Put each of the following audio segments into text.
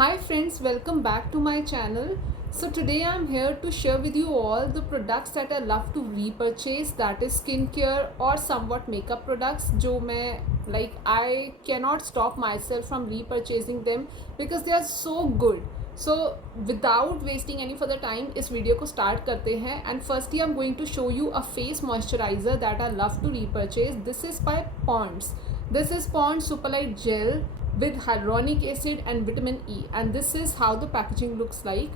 Hi friends, welcome back to my channel. So today I'm here to share with you all the products that I love to repurchase, that is skincare or somewhat makeup products जो मैं I cannot stop myself from repurchasing them because they are so good. So without wasting any further time इस video को start करते हैं and firstly I'm going to show you a face moisturizer that I love to repurchase. This is by Pond's. This is Pond's Superlight Gel with hyaluronic acid and vitamin E and this is how the packaging looks like.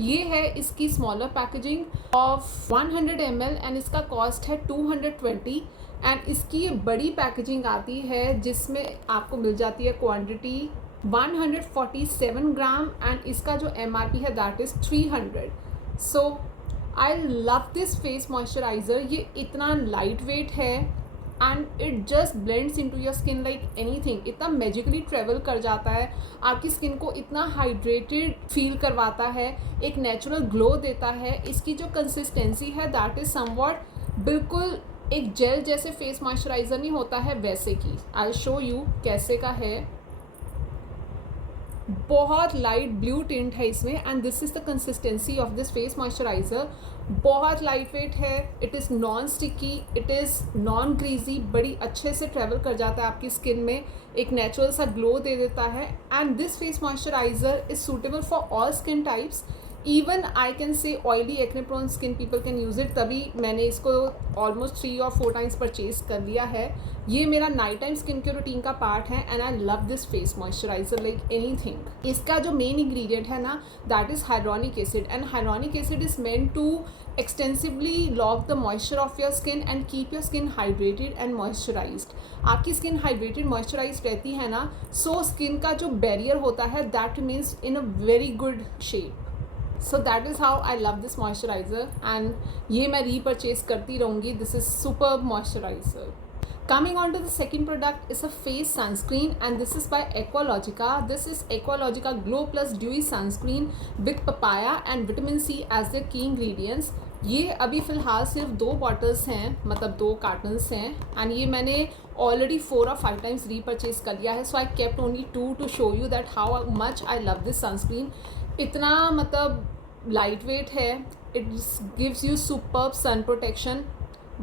ये है इसकी smaller packaging of 100 ml and इसका cost है 220 and इसकी ये बड़ी packaging आती है जिसमें आपको मिल जाती है क्वांटिटी 147 ग्राम एंड इसका जो MRP है that is 300. So I love this face moisturiser. ये इतना लाइट वेट है and it just blends into your skin like anything. इतना मैजिकली ट्रेवल कर जाता है, आपकी स्किन को इतना हाइड्रेटेड फील करवाता है, एक नेचुरल ग्लो देता है. इसकी जो कंसिस्टेंसी है दैट इज़ समवॉट बिल्कुल एक जेल जैसे फेस मॉइस्चराइज़र नहीं होता है वैसे की. आई शो यू कैसे का है. बहुत लाइट ब्लू टिंट है इसमें and this is the consistency of this face moisturiser. बहुत लाइट वेट है, it is non sticky, it is non greasy, बड़ी अच्छे से ट्रेवल कर जाता है आपकी स्किन में, एक नेचुरल सा ग्लो दे देता है. And this face moisturiser is suitable for all skin types. Even I can say oily acne prone skin people can use it. तभी मैंने इसको ऑलमोस्ट 3 और 4 टाइम्स परचेज कर लिया है. ये मेरा night time skin care routine का पार्ट है and I love this face moisturiser like anything. इसका जो मेन इंग्रेडिएंट है ना that is hyaluronic acid and hyaluronic acid is meant to extensively lock the moisture of your skin and keep your skin hydrated and moisturised. आपकी skin hydrated moisturised रहती है ना, so skin का जो barrier होता है that means in a very good shape. So that is how I love this moisturiser and ये मैं रीपरचेज करती रहूँगी. This is superb moisturiser. Coming on to the second product is a face sunscreen and this is by Aqualogica. This is Aqualogica Glow Plus Dewy Sunscreen with papaya and vitamin C as the key ingredients. ये अभी फ़िलहाल सिर्फ 2 bottles हैं, मतलब 2 cottons हैं and ये मैंने already 4 और 5 टाइम्स रीपरचेज कर लिया है. So I kept only 2 to show you that how much I love this sunscreen. इतना मतलब लाइट वेट है, it gives you superb sun protection,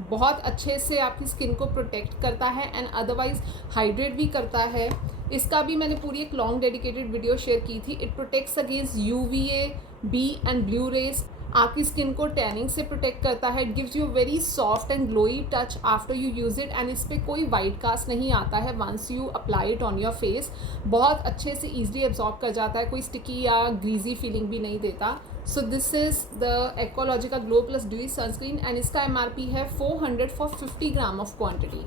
बहुत अच्छे से आपकी स्किन को प्रोटेक्ट करता है एंड अदरवाइज हाइड्रेट भी करता है. इसका भी मैंने पूरी एक लॉन्ग डेडिकेटेड वीडियो शेयर की थी. It protects against UVA, B and blue rays. आपकी स्किन को टैनिंग से प्रोटेक्ट करता है. It gives you very soft and glowy touch after you use it and इस पर कोई वाइट कास्ट नहीं आता है once you apply it on your face. बहुत अच्छे से ईजिली एब्जॉर्ब कर जाता है, कोई स्टिकी या ग्रीजी फीलिंग भी नहीं देता. So this is the Aqualogica glow plus dewy sunscreen and इसका MRP है 400 for 50 gram of quantity.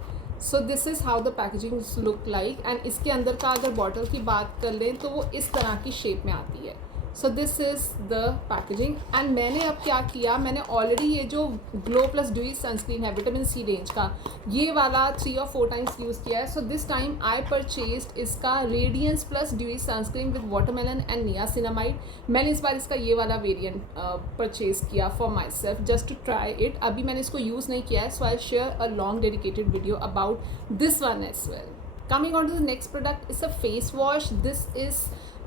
So this is how the packaging look like and इसके अंदर का अगर बॉटल की बात कर लें तो वो इस तरह की शेप में आती है. So this is the packaging and मैंने अब क्या किया, मैंने ऑलरेडी ये जो ग्लो प्लस ड्यूई सनस्क्रीन है विटामिन C रेंज का, ये वाला 3 और 4 टाइम्स यूज़ किया है. So this time I purchased इसका radiance plus dewy sunscreen with watermelon and niacinamide. मैंने इस बार इसका ये वाला वेरिएंट परचेज़ किया for my self just to try it. अभी मैंने इसको यूज़ नहीं किया है, so I share a long dedicated video about this one as well. Coming on to the next product is a face wash. This is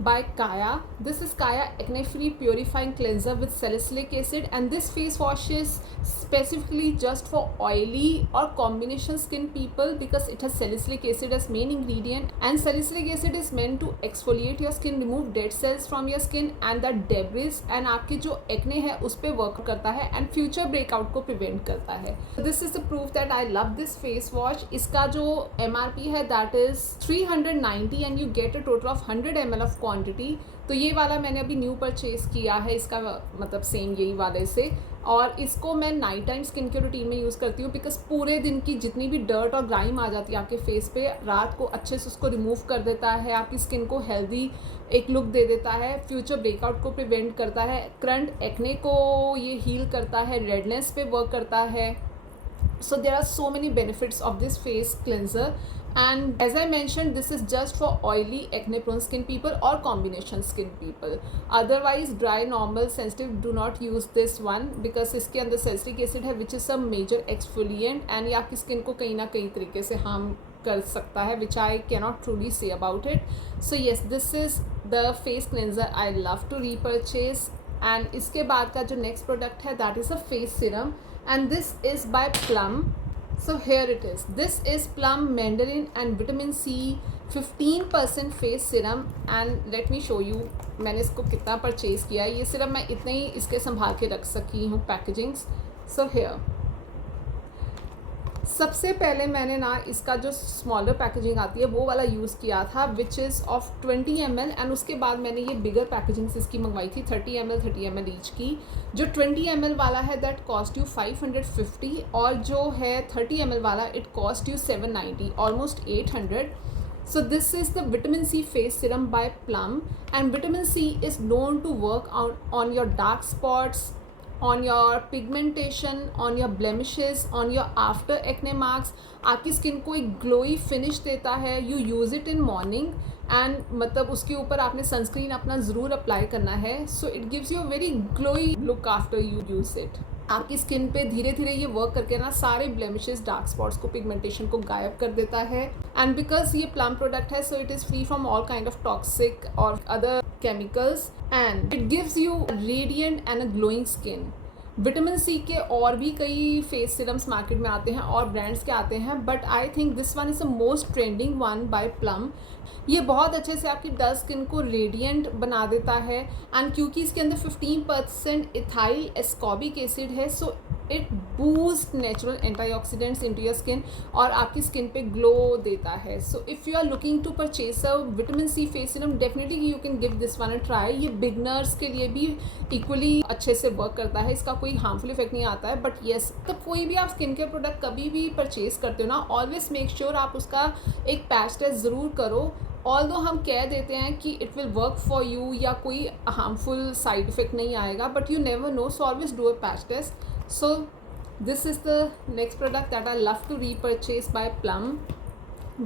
by Kaya. This is Kaya Acne Free Purifying Cleanser with salicylic acid and this face wash is specifically just for oily or combination skin people because it has salicylic acid as main ingredient and salicylic acid is meant to exfoliate your skin, remove dead cells from your skin and the debris and आपके जो acne है उस पर work करता है and future breakout को prevent करता है. This is the proof that I love this face wash. इसका जो MRP है that is 390 and you get a total of 100 ml of quantity. तो ये वाला मैंने अभी न्यू परचेज़ किया है, इसका मतलब सेम यही वाले से, और इसको मैं night time skin care routine में यूज़ करती हूँ बिकॉज पूरे दिन की जितनी भी डर्ट और ग्राइम आ जाती है आपके फेस पे, रात को अच्छे से उसको रिमूव कर देता है, आपकी स्किन को हेल्दी एक लुक दे देता है, फ्यूचर ब्रेकआउट को प्रिवेंट करता है, करंट एक्ने को ये हील करता है, रेडनेस पे वर्क करता है. So there are so many benefits of this face cleanser and as I mentioned this is just for oily acne prone skin people or combination skin people. Otherwise dry normal sensitive do not use this one because इसके अंदर salicylic acid है which is a major exfoliant and ये आपकी skin को कहीं ना कहीं तरीके से हार्म कर सकता है which I cannot truly say about it. So yes, this is the face cleanser I love to repurchase. And इसके बाद का जो नेक्स्ट प्रोडक्ट है that is a face serum and this is by Plum. So here it is. This is plum, mandarin and vitamin C 15% face serum and let me show you मैंने इसको कितना purchase किया है। ये सिर्फ मैं इतने ही इसके संभाल के रख सकी हूँ पैकेजिंग्स। So here सबसे पहले मैंने ना इसका जो स्मॉलर पैकेजिंग आती है वो वाला यूज़ किया था which is of 20 ml and उसके बाद मैंने ये बिगर पैकेजिंग्स इसकी मंगवाई थी 30 ml ईच की। जो 20 ml वाला है दैट कॉस्ट यू 550 और जो है 30 ml वाला it cost you 790, almost 800। So this is the vitamin C face serum by Plum and vitamin C is known to work on your dark spots, on your pigmentation, on your blemishes, on your after acne marks। आपकी skin को एक glowy finish देता है। You use it in morning and मतलब उसके ऊपर आपने sunscreen अपना ज़रूर अप्लाई करना है। So it gives you very glowy look after you use it. आपकी स्किन पे धीरे धीरे ये वर्क करके ना सारे ब्लेमिशेस, डार्क स्पॉट्स को, पिगमेंटेशन को गायब कर देता है। एंड बिकॉज ये प्लम प्रोडक्ट है so it is free from all kind of toxic और other chemicals and it gives you radiant and a glowing skin. Vitamin C के और भी कई फेस सीरम्स मार्केट में आते हैं और ब्रांड्स के आते हैं but I think this one is the most trending one by plum. ये बहुत अच्छे से आपकी डल स्किन को रेडिएंट बना देता है एंड क्योंकि इसके अंदर 15% इथाइल एस्कॉर्बिक एसिड है so it boost natural antioxidants into your skin और आपकी स्किन पे ग्लो देता है। So if you are looking to purchase a vitamin C face serum definitely you can give this one a try. ये beginners के लिए भी equally अच्छे से वर्क करता है, इसका कोई हार्मफुल इफेक्ट नहीं आता है। बट येस, तो कोई भी आप स्किन केयर प्रोडक्ट कभी भी परचेज करते हो ना, ऑलवेज मेक श्योर आप उसका एक पैच टेस्ट ज़रूर करो। ऑल्दो हम कह देते हैं कि it will work for you या कोई हार्मफुल साइड इफेक्ट नहीं आएगा but you never know, so always do a patch test. So this is the next product that I love to repurchase by Plum,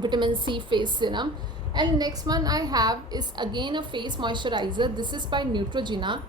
vitamin C face serum. And next one I have is again a face moisturizer. This is by Neutrogena.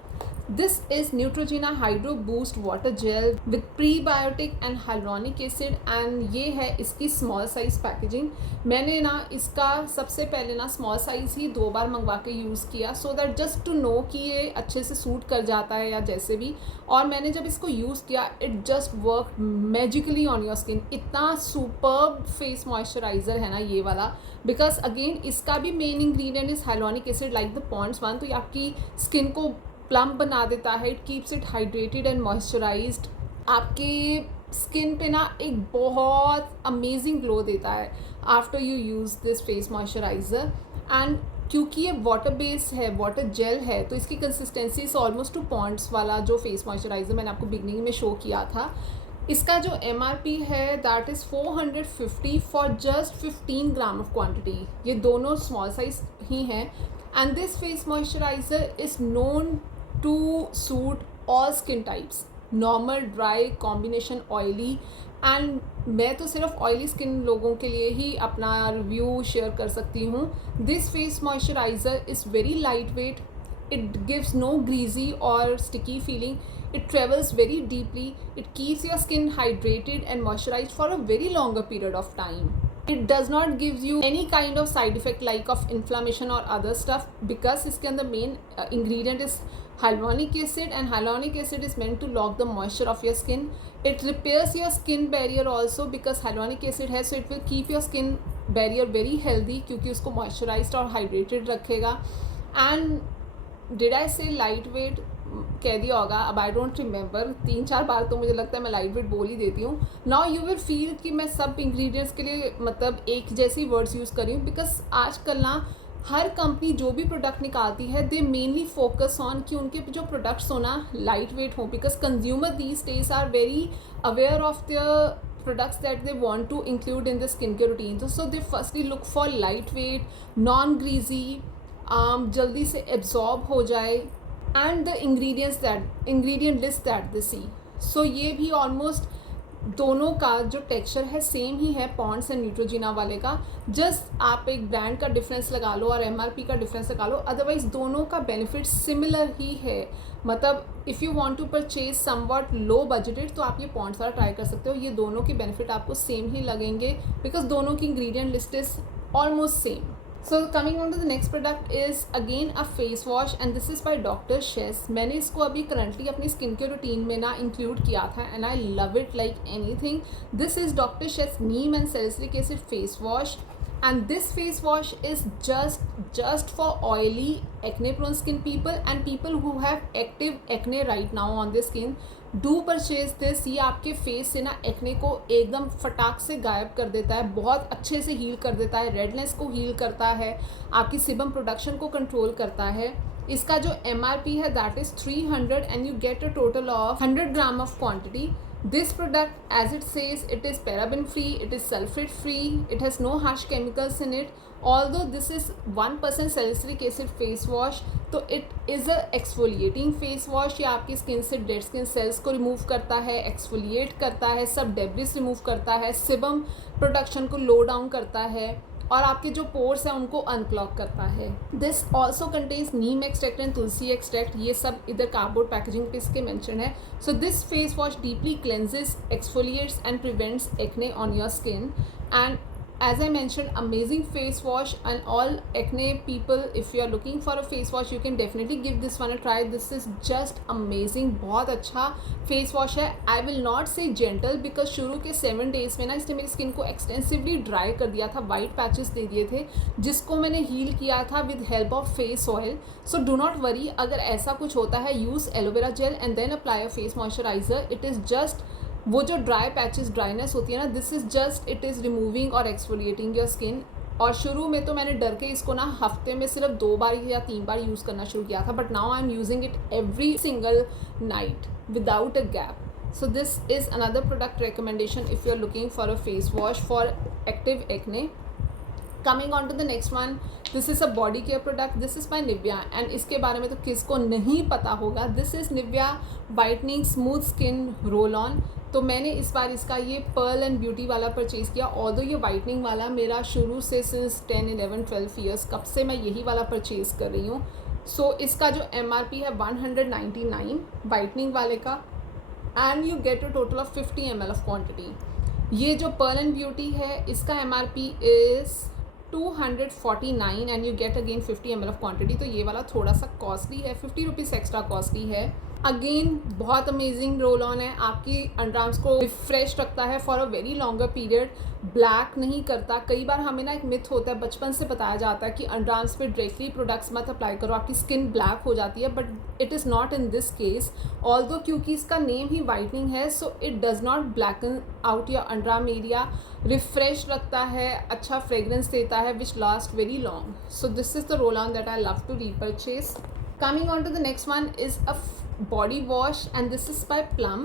This is Neutrogena Hydro Boost Water Gel with prebiotic and hyaluronic acid and ये है इसकी small size packaging. मैंने ना इसका सबसे पहले ना small size ही 2 बार मंगवा के यूज़ किया so that just to know कि ये अच्छे से सूट कर जाता है या जैसे भी। और मैंने जब इसको यूज़ किया it just work magically on your skin. इतना सुपर्ब फेस मॉइस्चराइज़र है ना ये वाला, बिकॉज अगेन इसका भी main ingredient is hyaluronic acid like the Pond's one. तो ये आपकी स्किन को प्लम बना देता है, it keeps it hydrated and moisturised. आपके स्किन पे ना एक बहुत अमेजिंग ग्लो देता है after you use this face moisturiser. And क्योंकि ये वाटर बेस्ड है, वाटर जेल है, तो इसकी consistency is almost to Pond's वाला जो फेस मॉइस्चराइज़र मैंने आपको बिगनिंग में शो किया था। इसका जो MRP है that is 450 for just 15 gram of quantity. ये दोनों स्मॉल साइज ही हैं and this face moisturiser is known to suit all skin types, normal, dry, combination oily and मैं तो सिर्फ ऑयली स्किन लोगों के लिए ही अपना रिव्यू शेयर कर सकती हूँ। This face moisturiser is very light weight, it gives no greasy और sticky feeling, it travels very deeply, it keeps your skin hydrated and moisturized for a very longer period of time. It does not give you any kind of side effect like of inflammation or other stuff because इसके अंदर main ingredient is hyaluronic acid and hyaluronic acid is meant to lock the moisture of your skin. It repairs your skin barrier also because hyaluronic acid है, so it will keep your skin barrier very healthy क्योंकि उसको moisturized और hydrated रखेगा। And did I say lightweight? कह दिया होगा, अब I don't remember, 3-4 बार तो मुझे लगता है मैं लाइट वेट बोल ही देती हूँ। नाउ यू विल फील कि मैं सब इंग्रेडिएंट्स के लिए मतलब एक जैसी वर्ड्स यूज़ कर रही हूँ बिकॉज आजकल ना हर कंपनी जो भी प्रोडक्ट निकालती है दे मेनली फोकस ऑन कि उनके जो प्रोडक्ट्स हो ना लाइट वेट हो because consumer these days are very aware of the products that they want to include in the skincare routine. So they firstly look for lightweight, non-greasy, जल्दी से absorb हो जाए and the ingredient list that they see. So ये भी almost दोनों का जो texture है सेम ही है पॉन्ड्स एंड न्यूट्रोजिना वाले का। जस्ट आप एक ब्रांड का डिफरेंस लगा लो और MRP का डिफरेंस लगा लो, अदरवाइज दोनों का बेनिफिट सिमिलर ही है। मतलब if you want to purchase somewhat low budgeted तो आप ये पॉन्ड्स वाला ट्राई कर सकते हो। ये दोनों के बेनिफिट आपको सेम ही लगेंगे बिकॉज दोनों की ingredient list is almost same. So coming on to the next product is again a face wash and this is by doctor शेस. मैंने इसको अभी करंटली अपनी स्किन के रूटीन में ना इंक्लूड किया था and I love it like anything. This is doctor शेस neem and salicylic acid face wash, and this face wash is just for oily acne prone skin people and people who have active acne right now on their skin. Do purchase this. ये आपके face से ना acne को एकदम फटाक से गायब कर देता है, बहुत अच्छे से हील कर देता है, रेडनेस को हील करता है, आपकी सिबम प्रोडक्शन को कंट्रोल करता है. इसका जो MRP है that is 300 and you get a total of 100 gram of quantity. This product, as it says, it is paraben free, it is sulfate free, it has no harsh chemicals in it. Although this is 1% salicylic acid face wash, तो it is a exfoliating face wash. ये आपकी skin से dead skin cells को remove करता है, exfoliate करता है, सब डेब्रिस रिमूव करता है, सिबम प्रोडक्शन को लो डाउन करता है और आपके जो पोर्स हैं उनको अनक्लॉग करता है. This also contains Neem extract and Tulsi extract. ये सब इधर कार्डबोर्ड पैकेजिंग पे इसके मेंशन है. So this face wash deeply cleanses, exfoliates and prevents acne on your skin. And as I mentioned, amazing face wash, and all acne people, if you are looking for a face wash, you can definitely give this one a try. This is just amazing. बहुत अच्छा face wash है. I will not say gentle because शुरू के 7 days में ना इसने मेरी skin को एक्सटेंसिवली ड्राई कर दिया था, वाइट पैचेस दे दिए थे जिसको मैंने हील किया था with help of face oil. So do not worry, अगर ऐसा कुछ होता है use aloe vera gel and then apply a face moisturiser. It is just वो जो ड्राई पैचेस ड्राइनेस होती है ना, this is just it is removing और एक्सफोलिएटिंग योर स्किन. और शुरू में तो मैंने डर के इसको ना हफ्ते में सिर्फ 2 बार या 3 बार यूज़ करना शुरू किया था, but now I am using it every single night without a gap. So this is another product recommendation if you are looking for a face wash for active acne. Coming on to the next one, this is a body care product. This is by Nivea and इसके बारे में तो किसको नहीं पता होगा. This is Nivea Whitening Smooth Skin Roll On. तो मैंने इस बार इसका ये पर्ल एंड ब्यूटी वाला परचेज़ किया. ऑल्दो ये वाइटनिंग वाला मेरा शुरू से सिंस 10, 11, 12 ईयर्स कब से मैं यही वाला परचेज़ कर रही हूँ. सो इसका जो MRP है 199 वाइटनिंग वाले का and you get a total of 50 ml of quantity. ये जो पर्ल एंड ब्यूटी है इसका MRP is 249 and you get again 50 ml of quantity. तो ये वाला थोड़ा सा कॉस्टली है, 50 रुपीज़ एक्स्ट्रा कॉस्टली है. अगेन बहुत अमेजिंग रोल ऑन है, आपकी अंडरआर्म्स को रिफ्रेश रखता है for a very longer period, black नहीं करता. कई बार हमें ना एक मिथ होता है, बचपन से बताया जाता है कि अंडरआर्म्स पे डायरेक्टली प्रोडक्ट्स मत अप्लाई करो, आपकी स्किन ब्लैक हो जाती है, but it is not in this case. Although क्योंकि इसका नेम ही वाइटनिंग है, so it does not blacken out your underarm area, refresh रखता है, अच्छा फ्रेगरेंस देता है which last very long. So this is the roll on that I love to repurchase. Coming on to the next one is a body wash and this is by Plum.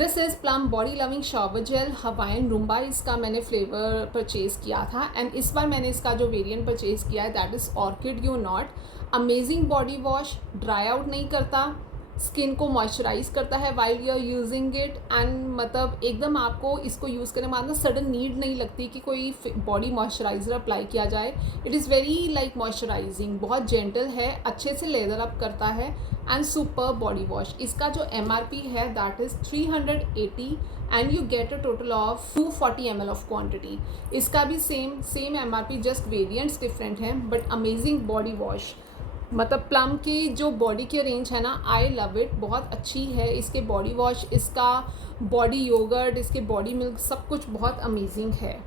This is Plum Body Loving Shower Gel Hawaiian Roomba. इसका मैंने flavour purchase किया था and इस बार मैंने इसका जो variant purchase किया है that is orchid you not. Amazing body wash, dry out नहीं करता, स्किन को मॉइस्चराइज करता है while you are using it and मतलब एकदम आपको इसको यूज़ करने के बाद ना सडन नीड नहीं लगती कि कोई बॉडी मॉइस्चराइज़र अप्लाई किया जाए. It is very like moisturising, बहुत जेंटल है, अच्छे से लेदर अप करता है एंड सुपर बॉडी वॉश. इसका जो MRP है that is 380 and you get a total of 240 ml of quantity. इसका भी same MRP, just variants different हैं बट अमेजिंग बॉडी वॉश. मतलब प्लम की जो बॉडी के रेंज है ना, आई लव इट, बहुत अच्छी है. इसके बॉडी वॉश, इसका बॉडी योगर्ट, इसके बॉडी मिल्क, सब कुछ बहुत अमेजिंग है.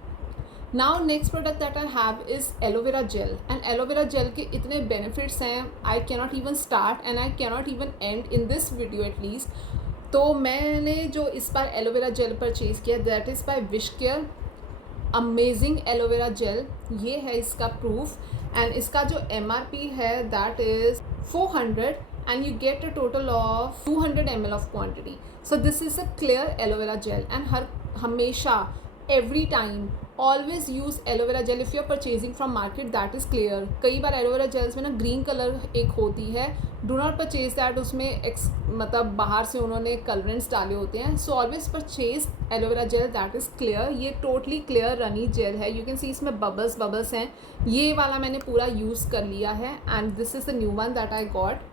Now next product that I have is aloe vera gel and aloe vera jail के इतने बेनिफिट्स हैं, I cannot even start and I cannot even and in this video at least. तो मैंने जो इस बार एलोवेरा जेल परचेज़ किया that is by wish care. Amazing aloe vera jail, ये है इसका प्रूफ एंड इसका जो MRP है that is 400 and you get a total of 200 ml of quantity. So this is a clear aloe vera gel and हमेशा every time always use aloe vera gel if you are purchasing from market that is clear. कई बार aloe vera gels में ना green color एक होती है, do not purchase that. उसमें मतलब बाहर से उन्होंने colorants डाले होते हैं. So always purchase aloe vera gel that is clear. ये totally clear runny gel है. You can see इसमें bubbles हैं. ये वाला मैंने पूरा use कर लिया है and this is the new one that I got.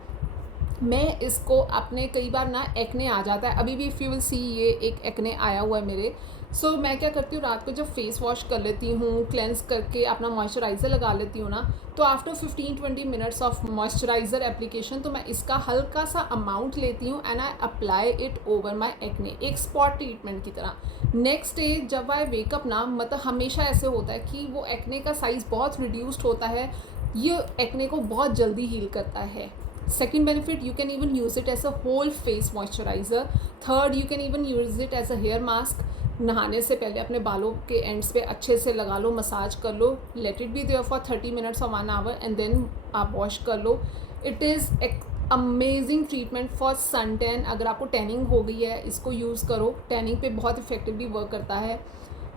मैं इसको अपने कई बार ना एक्ने आ जाता है, अभी भी इफ़ यू विल सी ये एक एक्ने आया हुआ है मेरे। सो मैं क्या करती हूँ, रात को जब फेस वॉश कर लेती हूँ, क्लेंस करके अपना मॉइस्चराइज़र लगा लेती हूँ ना, तो after 15-20 minutes of moisturiser application तो मैं इसका हल्का सा अमाउंट लेती हूँ and I apply it over my acne, एक स्पॉट ट्रीटमेंट की तरह। नेक्स्ट डे जब आई वेकअप ना, मतलब हमेशा ऐसे होता है कि वो एक्ने का साइज़ बहुत रिड्यूस्ड होता है, ये एक्ने को बहुत जल्दी हील करता है। Second benefit, you can even use it as a whole face moisturizer. Third, you can even use it as a hair mask. नहाने से पहले अपने बालों के एंड्स पे अच्छे से लगा लो, मसाज कर लो, let it be there for 30 minutes और 1 आवर एंड देन आप वॉश कर लो। It is amazing treatment for sun tan. अगर आपको टैनिंग हो गई है, इसको यूज़ करो, टैनिंग पे बहुत इफेक्टिवली वर्क करता है।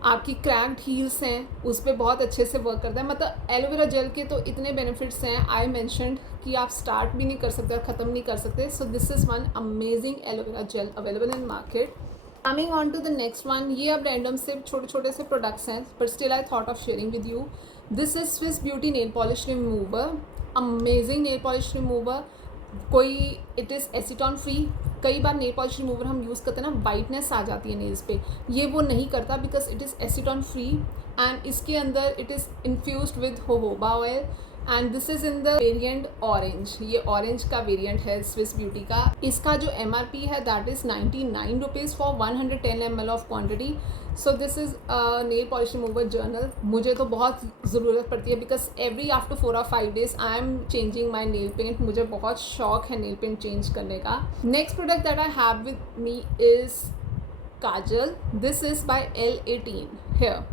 आपकी क्रैक्ड हील्स हैं उस पर बहुत अच्छे से वर्क करता है। मतलब एलोवेरा जेल के तो इतने बेनिफिट्स हैं आई मैंशनड कि आप स्टार्ट भी नहीं कर सकते और ख़त्म नहीं कर सकते। So this is one amazing aloe vera gel available in market. Coming on to the next one, ये अब रैंडम से छोटे छोटे से प्रोडक्ट्स हैं, but still I thought of sharing with you. This is Swiss beauty nail polish remover, amazing nail polish remover. कोई it is acetone free. कई बार नेल पॉलिश रिमूवर हम यूज़ करते हैं ना, वाइटनेस आ जाती है नेल्स पे, ये वो नहीं करता because it is acetone free and इसके अंदर it is infused with jojoba oil and this is in the variant orange. ये ऑरेंज का वेरिएंट है स्विस ब्यूटी का। इसका जो MRP है that is 99 rupees for 110 ml of quantity. So this is nail polish remover journal. मुझे तो बहुत ज़रूरत पड़ती है because every after 4 or 5 days I am changing my nail paint. मुझे बहुत शौक है नेल पेंट चेंज करने का। Next product that I have with me is kajal. This is by L18 here.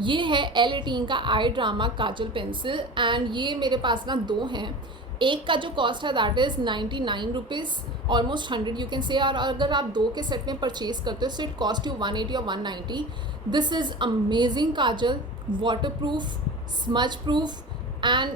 ये है L18 का eye drama kajal pencil and ये मेरे पास ना 2 हैं। एक का जो कॉस्ट है that is 99 rupees, almost 100 you can say. और अगर आप 2 के सेट में परचेज करते हो सो इट कॉस्ट यू 180 और 190। This is amazing Kajal, water proof, smudge proof and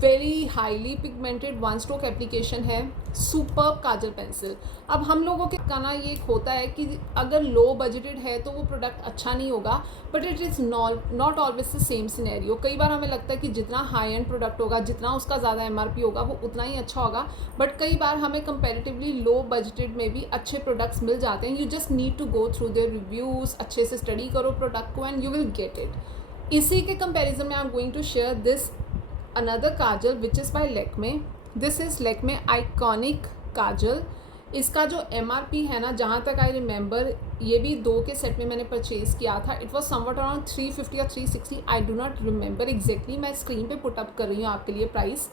very highly pigmented 1 stroke application है। सुपर्ब काजल पेंसिल। अब हम लोगों के का ना ये होता है कि अगर लो बजटेड है तो वो प्रोडक्ट अच्छा नहीं होगा, but it is not always the same scenario. कई बार हमें लगता है कि जितना हाई एंड प्रोडक्ट होगा, जितना उसका ज़्यादा MRP होगा वो उतना ही अच्छा होगा, बट कई बार हमें कंपेरेटिवली लो बजटेड में भी अच्छे प्रोडक्ट्स मिल जाते हैं। You just need to go through their reviews, अच्छे से स्टडी करो प्रोडक्ट को and you will get it. इसी के कंपेरिजन में I am going to share this another kajal which is by Lakme. This is Lakme iconic kajal. इसका जो MRP है ना, जहाँ तक आई रिमेंबर, ये भी 2 के सेट में मैंने परचेज़ किया था। It was somewhat around 350 or 360, I do not remember exactly. मैं स्क्रीन पे पुट अप कर रही हूँ आपके लिए price.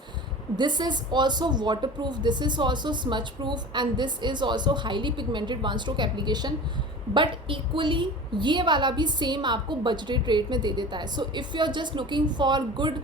This is also water proof, this is also smudge proof and this is also highly pigmented 1 stroke application, but equally ये वाला भी सेम आपको बजटेड रेट में दे देता है। So if you are just looking for good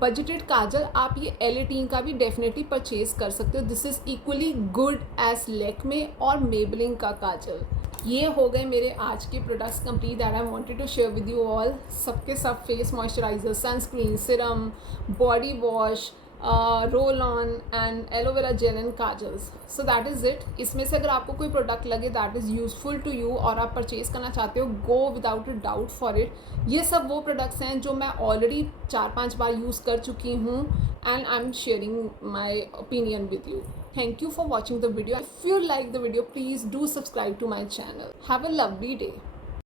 budgeted kajal, आप ये L18 का भी डेफिनेटली परचेज कर सकते हो। This is equally good as Lakme और मेबलिन का काजल। ये हो गए मेरे आज के products complete that I wanted to share with you all. सबके सब face moisturiser, sunscreen, serum, body wash, roll on and aloe vera gel and kajals. So that is it. इसमें से अगर आपको कोई प्रोडक्ट लगे that is useful to you और आप परचेज करना चाहते हो, go without a doubt for it. ये सब वो प्रोडक्ट्स हैं जो मैं ऑलरेडी 4-5 बार यूज़ कर चुकी हूँ and I am sharing my opinion with you. Thank you for watching the video. If you like the video, please do subscribe to my channel. Have a lovely day.